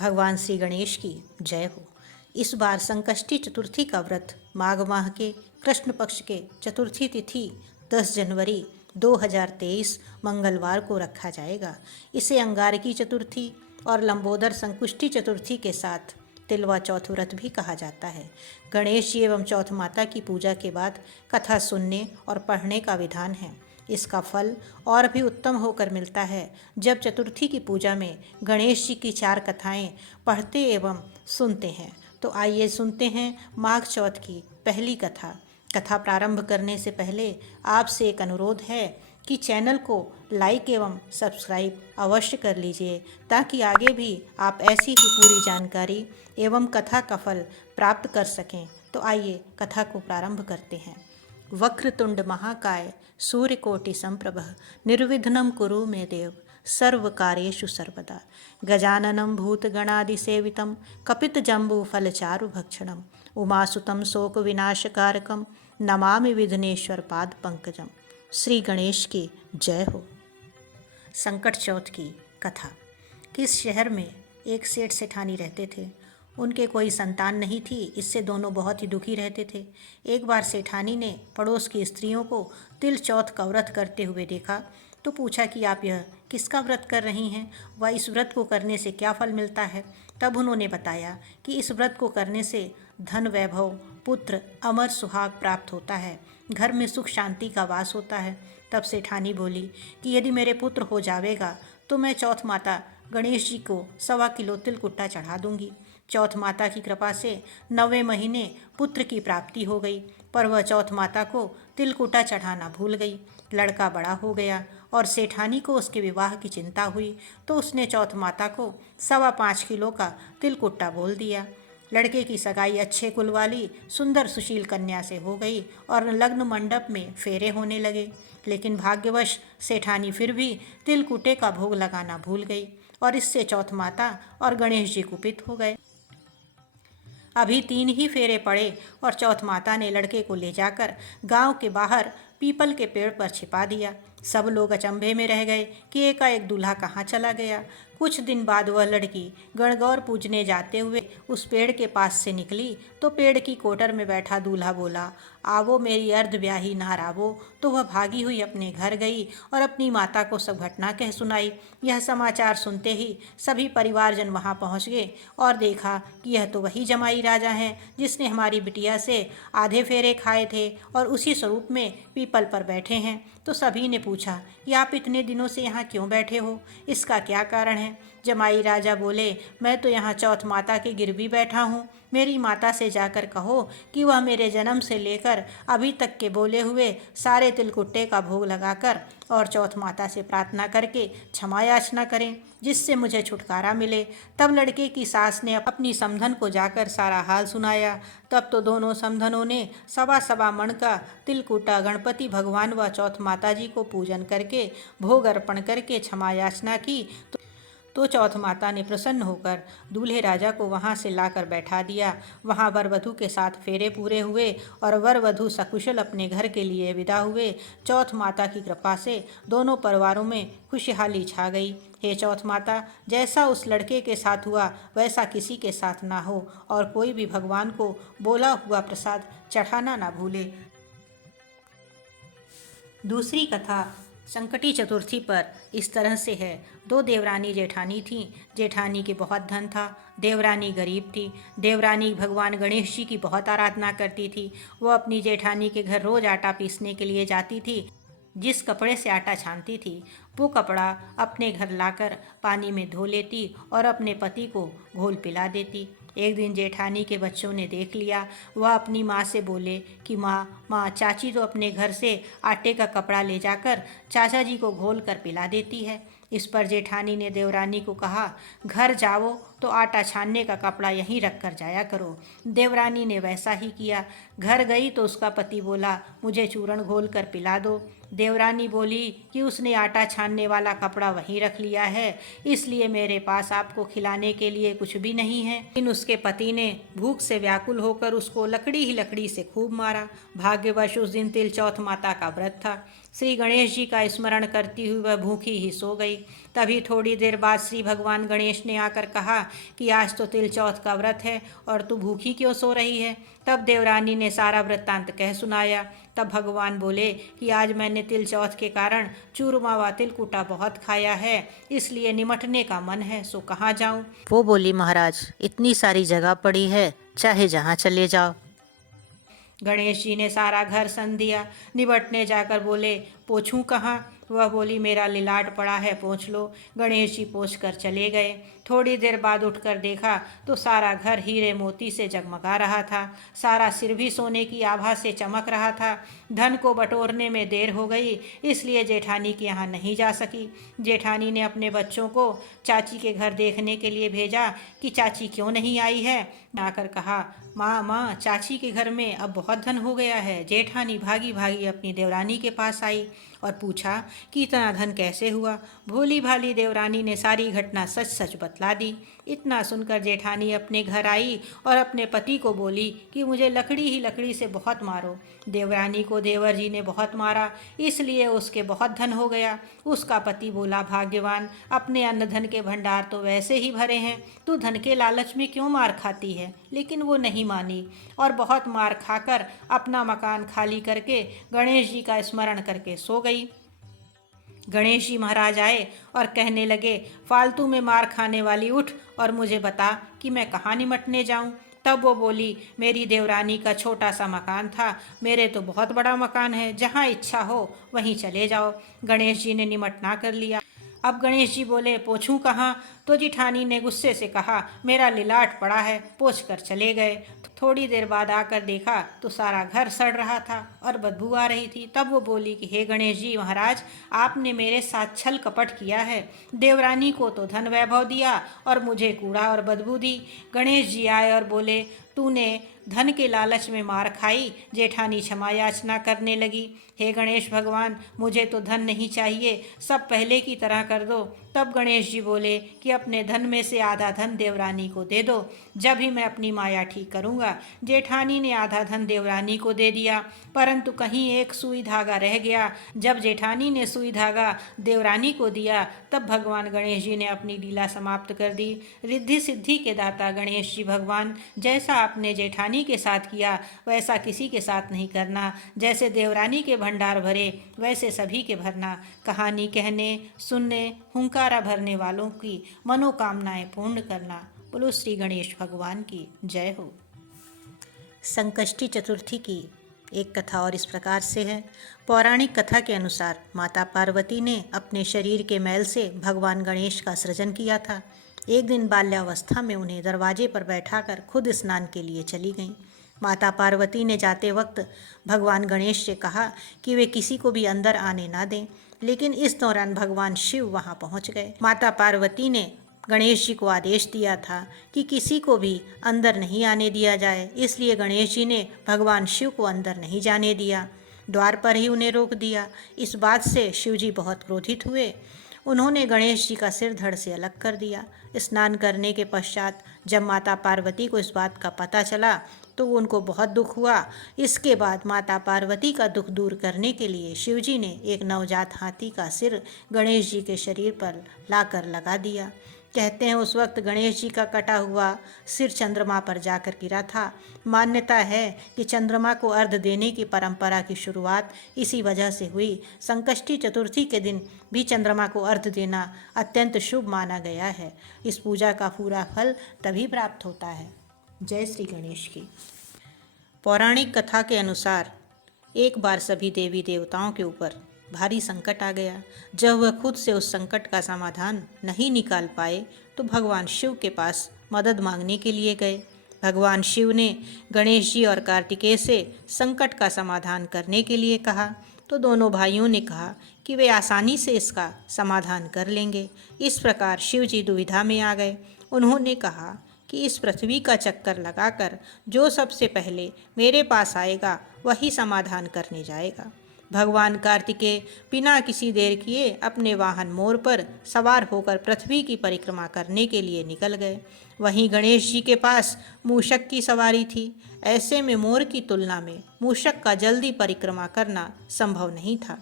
भगवान श्री गणेश की जय हो। इस बार संकष्टी चतुर्थी का व्रत माघ माह के कृष्ण पक्ष के चतुर्थी तिथि 10 जनवरी 2023 मंगलवार को रखा जाएगा। इसे अंगारकी चतुर्थी और लंबोदर संकुष्टी चतुर्थी के साथ तिलवा चौथ व्रत भी कहा जाता है। गणेश जी एवं चौथ माता की पूजा के बाद कथा सुनने और पढ़ने का विधान है। इसका फल और भी उत्तम होकर मिलता है जब चतुर्थी की पूजा में गणेश जी की 4 कथाएं पढ़ते एवं सुनते हैं। तो आइए सुनते हैं माघ चौथ की पहली कथा। कथा प्रारंभ करने से पहले आपसे एक अनुरोध है कि चैनल को लाइक एवं सब्सक्राइब अवश्य कर लीजिए ताकि आगे भी आप ऐसी ही पूरी जानकारी एवं कथा का फल प्राप्त कर सकें। तो आइए कथा को प्रारंभ करते हैं। वक्रतुंड महाकाय सूर्यकोटि संप्रभः निर्विघ्नं कुरु मे देव सर्वकार्येषु सर्वदा। गजाननं भूतगणादिसेवितं कपितजम्बूफलचारुभक्षणं उमासुतं शोकविनाशकारकं नमामि विघ्नेश्वर पादपंकजं। श्री गणेश की जय हो। संकट चौथ की कथा। किस शहर में एक सेठ सेठानी रहते थे। उनके कोई संतान नहीं थी, इससे दोनों बहुत ही दुखी रहते थे। एक बार सेठानी ने पड़ोस की स्त्रियों को तिल चौथ का व्रत करते हुए देखा तो पूछा कि आप यह किसका व्रत कर रही हैं व इस व्रत को करने से क्या फल मिलता है। तब उन्होंने बताया कि इस व्रत को करने से धन वैभव पुत्र अमर सुहाग प्राप्त होता है, घर में सुख शांति का वास होता है। तब सेठानी बोली कि यदि मेरे पुत्र हो जावेगा तो मैं चौथ माता गणेश जी को 1.25 किलो तिलकुट्टा चढ़ा दूंगी। चौथ माता की कृपा से 9वें महीने पुत्र की प्राप्ति हो गई, पर वह चौथ माता को तिलकुट्टा चढ़ाना भूल गई। लड़का बड़ा हो गया और सेठानी को उसके विवाह की चिंता हुई तो उसने चौथ माता को 5.25 किलो का तिलकुट्टा बोल दिया। लड़के की सगाई अच्छे कुल वाली सुंदर सुशील कन्या से हो गई और लग्न मंडप में फेरे होने लगे। लेकिन भाग्यवश सेठानी फिर भी तिलकुट्टे का भोग लगाना भूल गई और इससे चौथ माता और गणेश जी कुपित हो गए। अभी 3 ही फेरे पड़े और चौथ माता ने लड़के को ले जाकर गांव के बाहर पीपल के पेड़ पर छिपा दिया। सब लोग अचंभे में रह गए कि एकाएक दूल्हा कहाँ चला गया। कुछ दिन बाद वह लड़की गणगौर पूजने जाते हुए उस पेड़ के पास से निकली तो पेड़ की कोटर में बैठा दूल्हा बोला, आवो मेरी अर्ध ब्याही नार आवो। तो वह भागी हुई अपने घर गई और अपनी माता को सब घटना कह सुनाई। यह समाचार सुनते ही सभी परिवारजन वहां पहुंच गए और देखा कि यह तो वही जमाई राजा हैं जिसने हमारी बिटिया से आधे फेरे खाए थे और उसी स्वरूप में पीपल पर बैठे हैं। तो सभी ने पूछा कि आप इतने दिनों से यहाँ क्यों बैठे हो, इसका क्या कारण है। जमाई राजा बोले, मैं तो यहाँ चौथ माता के गिरवी बैठा हूँ। मेरी माता से जाकर कहो कि वह मेरे जन्म से लेकर अभी तक के बोले हुए सारे तिलकुट्टे का भोग लगाकर और चौथ माता से प्रार्थना करके क्षमा याचना करें जिससे मुझे छुटकारा मिले। तब लड़के की सास ने अपनी समधन को जाकर सारा हाल सुनाया। तब तो दोनों समधनों ने 1.25 मण का तिलकुट्टा गणपति भगवान व चौथ माता जी को पूजन करके भोग अर्पण करके क्षमा याचना की। तो चौथ माता ने प्रसन्न होकर दूल्हे राजा को वहां से लाकर बैठा दिया। वहां वर वधू के साथ फेरे पूरे हुए और वर वधू सकुशल अपने घर के लिए विदा हुए। चौथ माता की कृपा से दोनों परिवारों में खुशहाली छा गई। हे चौथ माता, जैसा उस लड़के के साथ हुआ वैसा किसी के साथ ना हो और कोई भी भगवान को बोला हुआ प्रसाद चढ़ाना ना भूले। दूसरी कथा संकटी चतुर्थी पर इस तरह से है। 2 देवरानी जेठानी थीं। जेठानी के बहुत धन था, देवरानी गरीब थी। देवरानी भगवान गणेश जी की बहुत आराधना करती थी। वह अपनी जेठानी के घर रोज आटा पीसने के लिए जाती थी। जिस कपड़े से आटा छानती थी वो कपड़ा अपने घर लाकर पानी में धो लेती और अपने पति को घोल पिला देती। एक दिन जेठानी के बच्चों ने देख लिया। वह अपनी माँ से बोले कि माँ चाची तो अपने घर से आटे का कपड़ा ले जाकर चाचा जी को घोल कर पिला देती है। इस पर जेठानी ने देवरानी को कहा, घर जाओ तो आटा छानने का कपड़ा यहीं रख कर जाया करो। देवरानी ने वैसा ही किया। घर गई तो उसका पति बोला, मुझे चूरण घोल कर पिला दो। देवरानी बोली कि उसने आटा छानने वाला कपड़ा वहीं रख लिया है, इसलिए मेरे पास आपको खिलाने के लिए कुछ भी नहीं है। लेकिन उसके पति ने भूख से व्याकुल होकर उसको लकड़ी ही लकड़ी से खूब मारा। भाग्यवश उस दिन तिल चौथ माता का व्रत था। श्री गणेश जी का स्मरण करती हुई वह भूखी ही सो गई। तभी थोड़ी देर बाद श्री भगवान गणेश ने आकर कहा कि आज तो तिल चौथ का व्रत है और तू भूखी क्यों सो रही है। तब देवरानी ने सारा वृत्तांत कह सुनाया। तब भगवान बोले कि आज मैंने तिल चौथ के कारण चूरमा व तिलकुटा बहुत खाया है, इसलिए निमटने का मन है, सो कहाँ जाऊं। वो बोली, महाराज इतनी सारी जगह पड़ी है, चाहे जहाँ चले जाओ। गणेश जी ने सारा घर सन दिया। निबटने जाकर बोले, पोछूं कहाँ। वह बोली, मेरा लिलाट पड़ा है, पोंछ लो। गणेश जी पोंछ कर चले गए। थोड़ी देर बाद उठकर देखा तो सारा घर हीरे मोती से जगमगा रहा था। सारा सिर भी सोने की आभा से चमक रहा था। धन को बटोरने में देर हो गई, इसलिए जेठानी के यहाँ नहीं जा सकी। जेठानी ने अपने बच्चों को चाची के घर देखने के लिए भेजा कि चाची क्यों नहीं आई है। आकर कहा, माँ माँ, चाची के घर में अब बहुत धन हो गया है। जेठानी भागी भागी अपनी देवरानी के पास आई और पूछा कि इतना धन कैसे हुआ। भोली भाली देवरानी ने सारी घटना सच सच बतला दी। इतना सुनकर जेठानी अपने घर आई और अपने पति को बोली कि मुझे लकड़ी ही लकड़ी से बहुत मारो। देवरानी को देवर जी ने बहुत मारा, इसलिए उसके बहुत धन हो गया। उसका पति बोला, भाग्यवान, अपने अन्न धन के भंडार तो वैसे ही भरे हैं, तू धन के लालच में क्यों मार खाती है। लेकिन वो नहीं मानी और बहुत मार खाकर अपना मकान खाली करके गणेश जी का स्मरण करके सो गई। गणेश जी महाराज आए और कहने लगे, फालतू में मार खाने वाली, उठ और मुझे बता कि मैं कहाँ निमटने जाऊँ। तब वो बोली, मेरी देवरानी का छोटा सा मकान था, मेरे तो बहुत बड़ा मकान है, जहाँ इच्छा हो वहीं चले जाओ। गणेश जी ने निमटना कर लिया। अब गणेश जी बोले, पोछूं कहाँ। तो जिठानी ने गुस्से से कहा, मेरा लिलाट पड़ा है, पोछ कर चले गए। थोड़ी देर बाद आकर देखा तो सारा घर सड़ रहा था और बदबू आ रही थी। तब वो बोली कि हे गणेश जी महाराज, आपने मेरे साथ छल कपट किया है। देवरानी को तो धन वैभव दिया और मुझे कूड़ा और बदबू दी। गणेश जी आए और बोले, तूने धन के लालच में मार खाई। जेठानी क्षमा याचना करने लगी, हे गणेश भगवान, मुझे तो धन नहीं चाहिए, सब पहले की तरह कर दो। तब गणेश जी बोले कि अपने धन में से आधा धन देवरानी को दे दो, जब ही मैं अपनी माया ठीक करूँगा। जेठानी ने आधा धन देवरानी को दे दिया, परंतु कहीं एक सुई धागा रह गया। जब जेठानी ने सुई धागा देवरानी को दिया, तब भगवान गणेश जी ने अपनी लीला समाप्त कर दी। रिद्धि सिद्धि के दाता गणेश जी भगवान, जैसा आपने जेठानी के साथ किया वैसा किसी के साथ नहीं करना। जैसे देवरानी के भंडार भरे वैसे सभी के भरना। कहानी कहने, सुनने, हुंकारा भरने वालों की मनोकामनाएं पूर्ण करना। बोलो श्री गणेश भगवान की जय हो। संकष्टी चतुर्थी की एक कथा और इस प्रकार से है। पौराणिक कथा के अनुसार माता पार्वती ने अपने शरीर के मैल से भगवान गणेश का सृजन किया था। एक दिन बाल्यावस्था में उन्हें दरवाजे पर बैठाकर खुद स्नान के लिए चली गईं। माता पार्वती ने जाते वक्त भगवान गणेश से कहा कि वे किसी को भी अंदर आने ना दें, लेकिन इस दौरान भगवान शिव वहां पहुंच गए। माता पार्वती ने गणेश जी को आदेश दिया था कि किसी को भी अंदर नहीं आने दिया जाए, इसलिए गणेश जी ने भगवान शिव को अंदर नहीं जाने दिया, द्वार पर ही उन्हें रोक दिया। इस बात से शिव जी बहुत क्रोधित हुए। उन्होंने गणेश जी का सिर धड़ से अलग कर दिया। स्नान करने के पश्चात जब माता पार्वती को इस बात का पता चला तो उनको बहुत दुख हुआ। इसके बाद माता पार्वती का दुख दूर करने के लिए शिवजी ने एक नवजात हाथी का सिर गणेश जी के शरीर पर लाकर लगा दिया। कहते हैं उस वक्त गणेश जी का कटा हुआ सिर चंद्रमा पर जाकर गिरा था। मान्यता है कि चंद्रमा को अर्घ देने की परंपरा की शुरुआत इसी वजह से हुई। संकष्टी चतुर्थी के दिन भी चंद्रमा को अर्घ देना अत्यंत शुभ माना गया है। इस पूजा का पूरा फल तभी प्राप्त होता है। जय श्री गणेश की। पौराणिक कथा के अनुसार एक बार सभी देवी देवताओं के ऊपर भारी संकट आ गया। जब वह खुद से उस संकट का समाधान नहीं निकाल पाए तो भगवान शिव के पास मदद मांगने के लिए गए। भगवान शिव ने गणेश जी और कार्तिकेय से संकट का समाधान करने के लिए कहा तो दोनों भाइयों ने कहा कि वे आसानी से इसका समाधान कर लेंगे। इस प्रकार शिव जी दुविधा में आ गए। उन्होंने कहा कि इस पृथ्वी का चक्कर लगाकर जो सबसे पहले मेरे पास आएगा वही समाधान करने जाएगा। भगवान कार्तिकेय बिना किसी देर किए अपने वाहन मोर पर सवार होकर पृथ्वी की परिक्रमा करने के लिए निकल गए। वहीं गणेश जी के पास मूषक की सवारी थी। ऐसे में मोर की तुलना में मूषक का जल्दी परिक्रमा करना संभव नहीं था।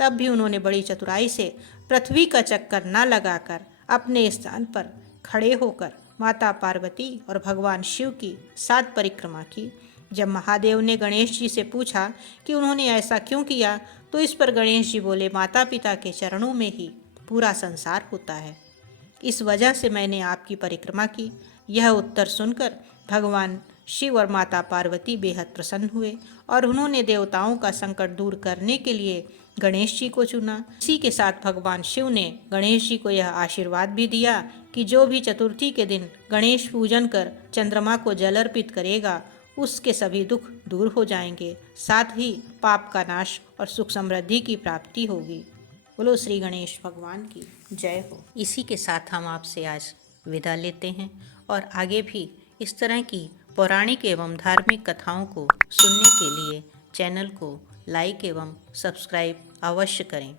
तब भी उन्होंने बड़ी चतुराई से पृथ्वी का चक्कर न लगाकर अपने स्थान पर खड़े होकर माता पार्वती और भगवान शिव की 7 परिक्रमा की। जब महादेव ने गणेश जी से पूछा कि उन्होंने ऐसा क्यों किया, तो इस पर गणेश जी बोले, माता पिता के चरणों में ही पूरा संसार होता है, इस वजह से मैंने आपकी परिक्रमा की। यह उत्तर सुनकर भगवान शिव और माता पार्वती बेहद प्रसन्न हुए और उन्होंने देवताओं का संकट दूर करने के लिए गणेश जी को चुना। इसी के साथ भगवान शिव ने गणेश जी को यह आशीर्वाद भी दिया कि जो भी चतुर्थी के दिन गणेश पूजन कर चंद्रमा को जल अर्पित करेगा, उसके सभी दुख दूर हो जाएंगे, साथ ही पाप का नाश और सुख समृद्धि की प्राप्ति होगी। बोलो श्री गणेश भगवान की जय हो। इसी के साथ हम आपसे आज विदा लेते हैं और आगे भी इस तरह की पौराणिक एवं धार्मिक कथाओं को सुनने के लिए चैनल को लाइक एवं सब्सक्राइब अवश्य करें।